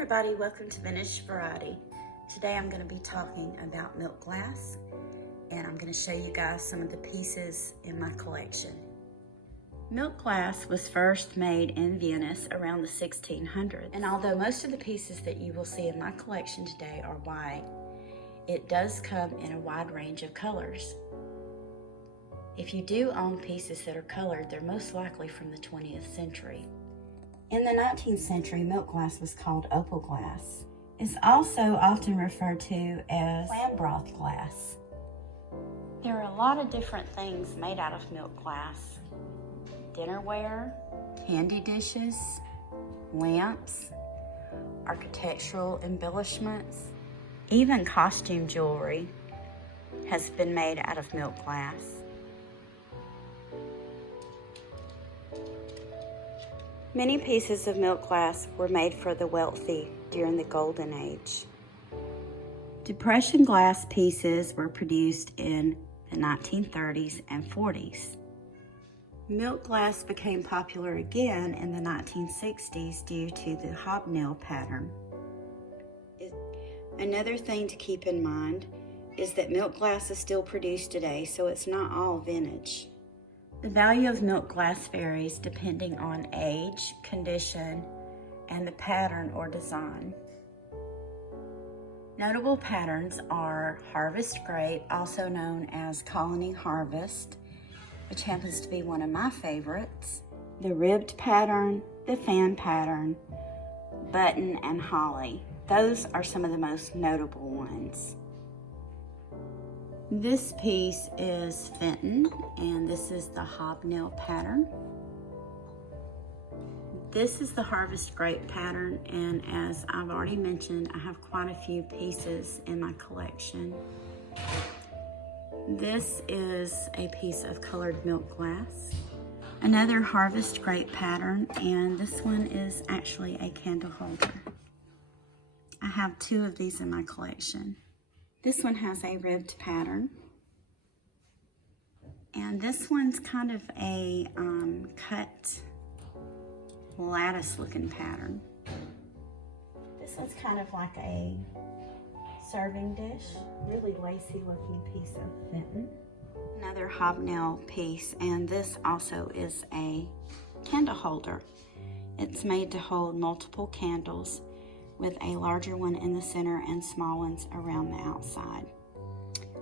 everybody, welcome to Vintage Variety. Today I'm going to be talking about milk glass, and I'm going to show you guys some of the pieces in my collection. Milk glass was first made in Venice around the 1600s, and although most of the pieces that you will see in my collection today are white, it does come in a wide range of colors. If you do own pieces that are colored, they're most likely from the 20th century. In the 19th century, milk glass was called opal glass. It's also often referred to as clam broth glass. There are a lot of different things made out of milk glass. Dinnerware, candy dishes, lamps, architectural embellishments, even costume jewelry has been made out of milk glass. Many pieces of milk glass were made for the wealthy during the Golden Age. Depression glass pieces were produced in the 1930s and 40s. Milk glass became popular again in the 1960s due to the HOBNAIL pattern. Another thing to keep in mind is that milk glass is still produced today, so it's not all vintage. The value of milk glass varies depending on age, condition, and the pattern or design. Notable patterns are Harvest Grape, also known as Colony Harvest, which happens to be one of my favorites, the ribbed pattern, the fan pattern, button, and holly. Those are some of the most notable ones. This piece is Fenton, and this is the HOBNAIL pattern. This is the Harvest Grape pattern, and as I've already mentioned, I have quite a few pieces in my collection. This is a piece of colored milk glass. Another Harvest Grape pattern, and this one is actually a candle holder. I have two of these in my collection. This one has a ribbed pattern, and this one's kind of a cut lattice looking pattern. This one's kind of like a serving dish, really lacy looking piece of Fenton. Another HOBNAIL piece, and this also is a candle holder. It's made to hold multiple candles, with a larger one in the center and small ones around the outside.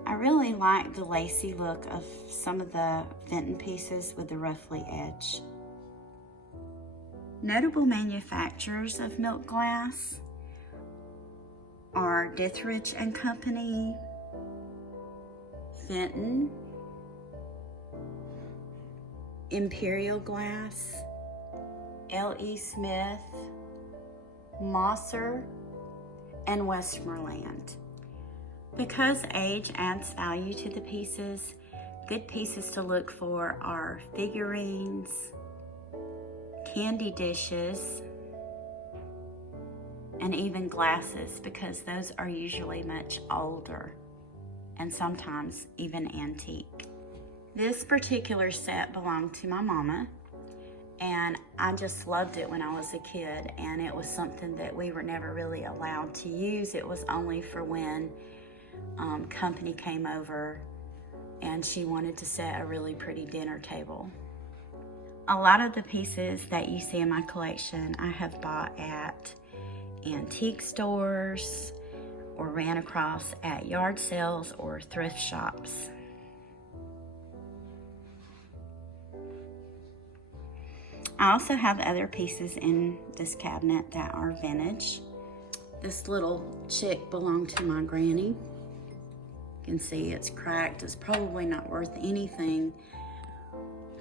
I really like the lacy look of some of the Fenton pieces with the ruffly edge. Notable manufacturers of milk glass are Dithridge and Company, Fenton, Imperial Glass, L.E. Smith, Mosser, and Westmoreland. Because age adds value to the pieces, good pieces to look for are figurines, candy dishes, and even glasses, because those are usually much older and sometimes even antique. This particular set belonged to my mama, and I just loved it when I was a kid, and it was something that we were never really allowed to use. It was only for when company came over and she wanted to set a really pretty dinner table. A lot of the pieces that you see in my collection I have bought at antique stores or ran across at yard sales or thrift shops. I also have other pieces in this cabinet that are vintage. This little chick belonged to my granny. You can see it's cracked. It's probably not worth anything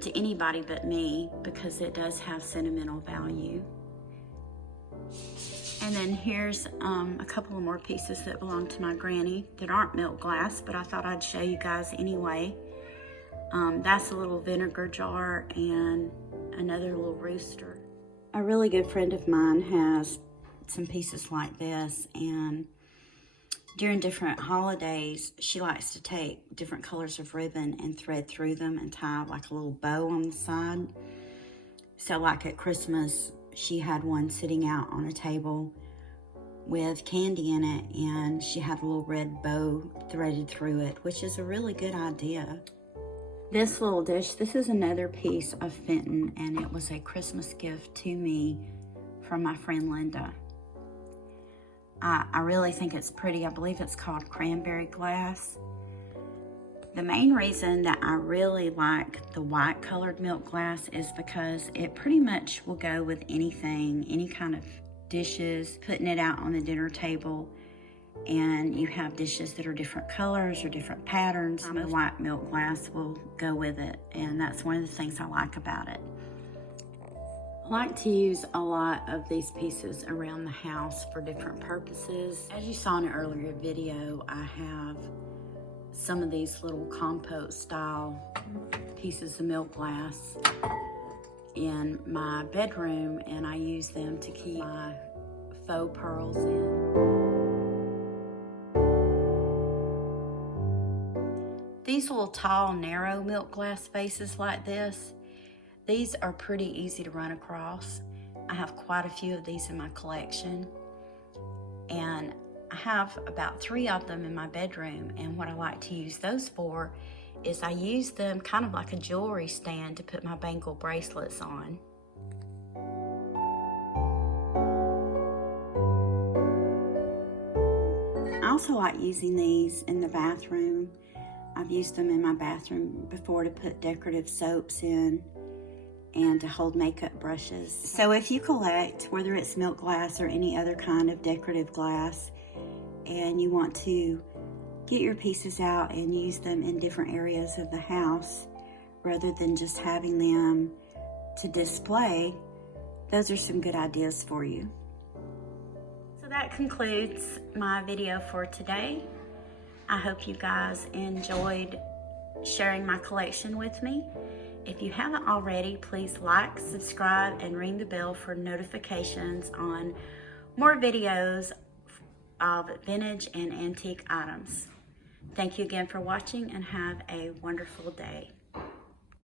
to anybody but me because it does have sentimental value. And then here's a couple of more pieces that belong to my granny that aren't milk glass, but I thought I'd show you guys anyway. That's a little vinegar jar and another little rooster. A really good friend of mine has some pieces like this, and during different holidays, she likes to take different colors of ribbon and thread through them and tie like a little bow on the side. So like at Christmas, she had one sitting out on a table with candy in it, and she had a little red bow threaded through it, which is a really good idea. This little dish, this is another piece of Fenton, and it was a Christmas gift to me from my friend Linda. I really think it's pretty. I believe it's called cranberry glass. The main reason that I really like the white colored milk glass is because it pretty much will go with anything, any kind of dishes, putting it out on the dinner table, and you have dishes that are different colors or different patterns. The white milk glass will go with it, and that's one of the things I like about it. I like to use a lot of these pieces around the house for different purposes. As you saw in an earlier video, I have some of these little compote style pieces of milk glass in my bedroom, and I use them to keep my faux pearls in. These little tall, narrow milk glass vases like this, these are pretty easy to run across. I have quite a few of these in my collection, and I have about 3 of them in my bedroom, and what I like to use those for is I use them kind of like a jewelry stand to put my bangle bracelets on. I also like using these in the bathroom. I've used them in my bathroom before to put decorative soaps in and to hold makeup brushes. So if you collect, whether it's milk glass or any other kind of decorative glass, and you want to get your pieces out and use them in different areas of the house rather than just having them to display, those are some good ideas for you. So that concludes my video for today. I hope you guys enjoyed sharing my collection with me. If you haven't already, please like, subscribe, and ring the bell for notifications on more videos of vintage and antique items. Thank you again for watching, and have a wonderful day.